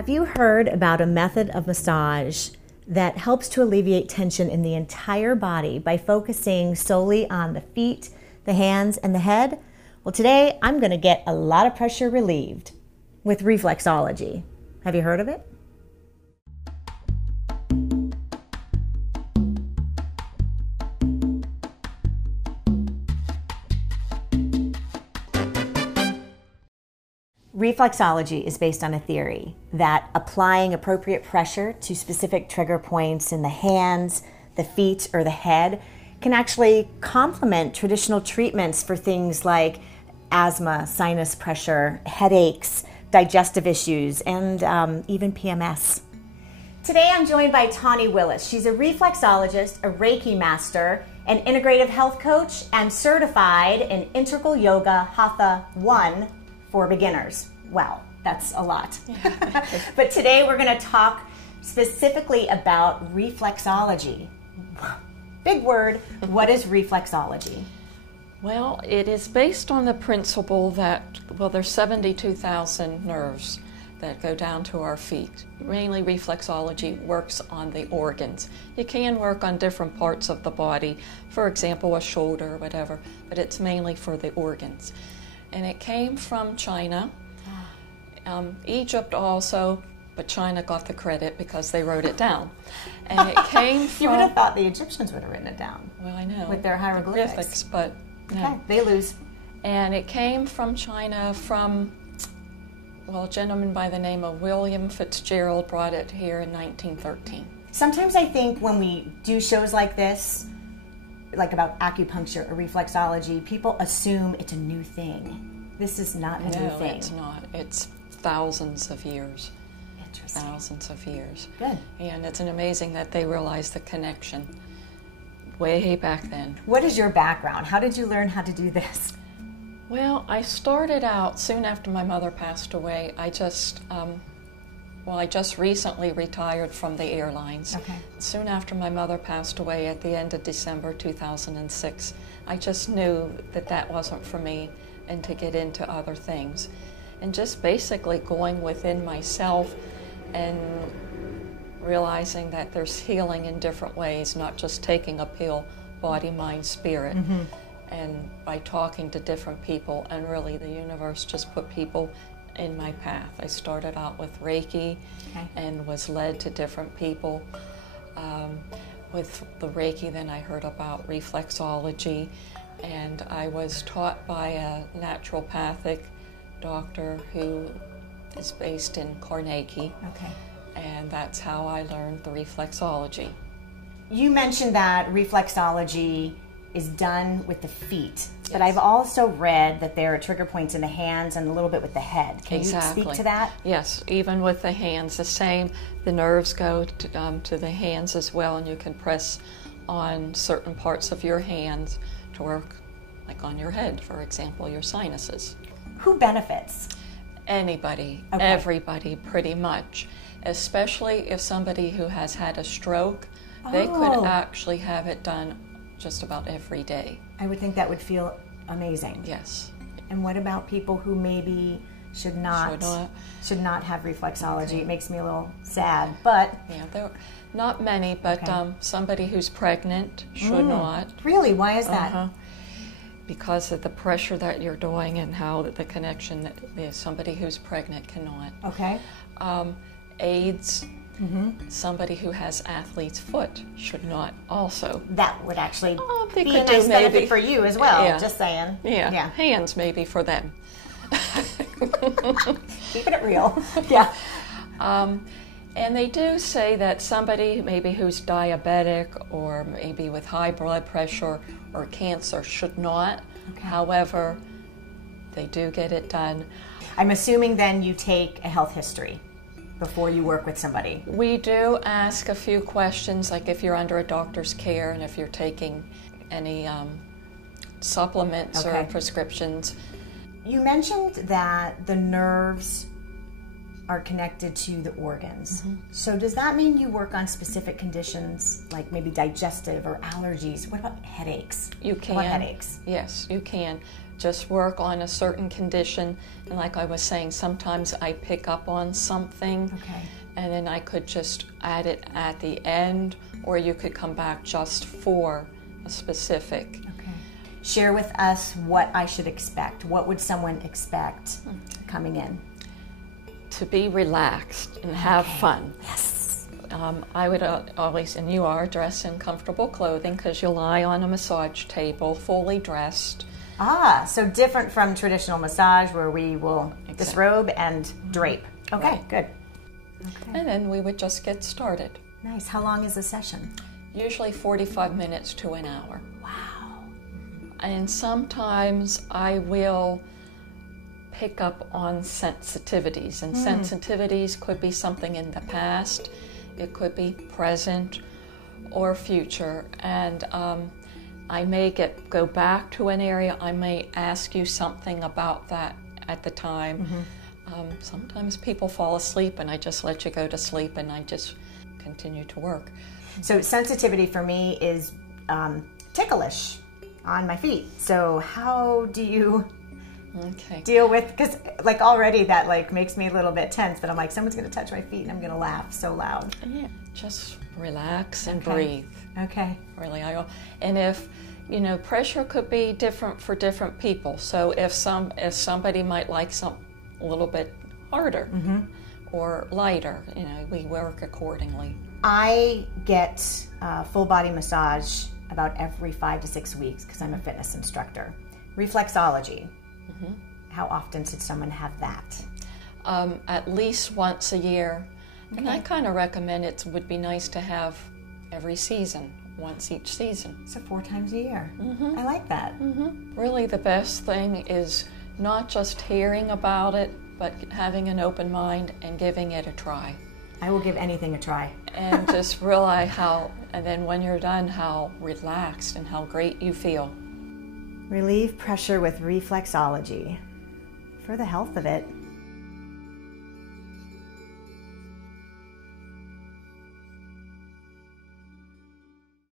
Have you heard about a method of massage that helps to alleviate tension in the entire body by focusing solely on the feet, the hands, and the head? Well, today I'm going to get a lot of pressure relieved with reflexology. Have you heard of it? Reflexology is based on a theory that applying appropriate pressure to specific trigger points in the hands, the feet, or the head can actually complement traditional treatments for things like asthma, sinus pressure, headaches, digestive issues, and even PMS. Today I'm joined by Tawny Willis. She's a reflexologist, a Reiki master, an integrative health coach, and certified in integral yoga Hatha 1 for beginners. Wow, that's a lot. But today we're going to talk specifically about reflexology. Big word. What is reflexology? Well, it is based on the principle that, there's 72,000 nerves that go down to our feet. Mainly reflexology works on the organs. You can work on different parts of the body, for example, a shoulder or whatever, but it's mainly for the organs. And it came from China, Egypt also, but China got the credit because they wrote it down. And it came from... You would have thought the Egyptians would have written it down. Well, I know. With their hieroglyphics. But no. Okay, they lose. And it came from China from, a gentleman by the name of William Fitzgerald brought it here in 1913. Sometimes I think when we do shows like this, like about acupuncture or reflexology, people assume it's a new thing. This is not a new thing. No, it's not. It's thousands of years. Interesting. Thousands of years. Good. And it's amazing that they realized the connection way back then. What is your background? How did you learn how to do this? Well, I started out soon after my mother passed away. I just recently retired from the airlines. Okay. Soon after my mother passed away at the end of December 2006, I just knew that that wasn't for me and to get into other things. And just basically going within myself and realizing that there's healing in different ways, not just taking a pill, body, mind, spirit. Mm-hmm. And by talking to different people, and really the universe just put people in my path. I started out with Reiki and was led to different people. With the Reiki, then I heard about reflexology, and I was taught by a naturopathic doctor who is based in Carnegie. Okay. And that's how I learned the reflexology. You mentioned that reflexology is done with the feet, yes. But I've also read that there are trigger points in the hands and a little bit with the head. Can Exactly. you speak to that? Yes, even with the hands, the same. The nerves go to the hands as well, and you can press on certain parts of your hands to work, like on your head, for example, your sinuses. Who benefits? Anybody, okay. Everybody, pretty much. Especially if somebody who has had a stroke, they could actually have it done just about every day. I would think that would feel amazing. Yes. And what about people who maybe should not have reflexology? Okay. It makes me a little sad, but... Yeah, there are not many, but somebody who's pregnant should not. Really? Why is that? Because of the pressure that you're doing and how the connection that somebody who's pregnant cannot. Okay. AIDS, somebody who has athlete's foot should not also. That would actually be a nice benefit for you as well, just saying. Yeah, hands maybe for them. Keeping it real. Yeah. And they do say that somebody maybe who's diabetic or maybe with high blood pressure or cancer should not. Okay. However, they do get it done. I'm assuming then you take a health history before you work with somebody. We do ask a few questions, like if you're under a doctor's care and if you're taking any supplements or prescriptions. You mentioned that the nerves are connected to the organs. So does that mean you work on specific conditions, like maybe digestive or allergies? What about headaches? You can. What about headaches? Yes, you can. Just work on a certain condition. And like I was saying, sometimes I pick up on something. Okay. And then I could just add it at the end, or you could come back just for a specific. Okay. Share with us what I should expect. What would someone expect coming in? To be relaxed and have fun. Yes. I would always, and you are, dressed in comfortable clothing because you lie on a massage table, fully dressed. Ah, so different from traditional massage where we will disrobe and drape. Okay, Right. good. Okay. And then we would just get started. Nice. How long is the session? Usually 45 minutes to an hour. Wow. And sometimes I will pick up on sensitivities. And sensitivities could be something in the past, it could be present or future. And I may go back to an area, I may ask you something about that at the time. Sometimes people fall asleep and I just let you go to sleep and I just continue to work. So sensitivity for me is ticklish on my feet. So how do you deal with, because like already that like makes me a little bit tense, but I'm like, someone's going to touch my feet and I'm going to laugh so loud. Yeah, just relax and breathe. Okay. Really, and if pressure could be different for different people. So if somebody might like a little bit harder or lighter, we work accordingly. I get full body massage about every 5 to 6 weeks because I'm a fitness instructor. Reflexology. How often should someone have that? At least once a year. And I kind of recommend it would be nice to have every season, once each season. So 4 times a year. I like that. Really the best thing is not just hearing about it, but having an open mind and giving it a try. I will give anything a try. And just realize and then when you're done, how relaxed and how great you feel. Relieve pressure with reflexology for the health of it.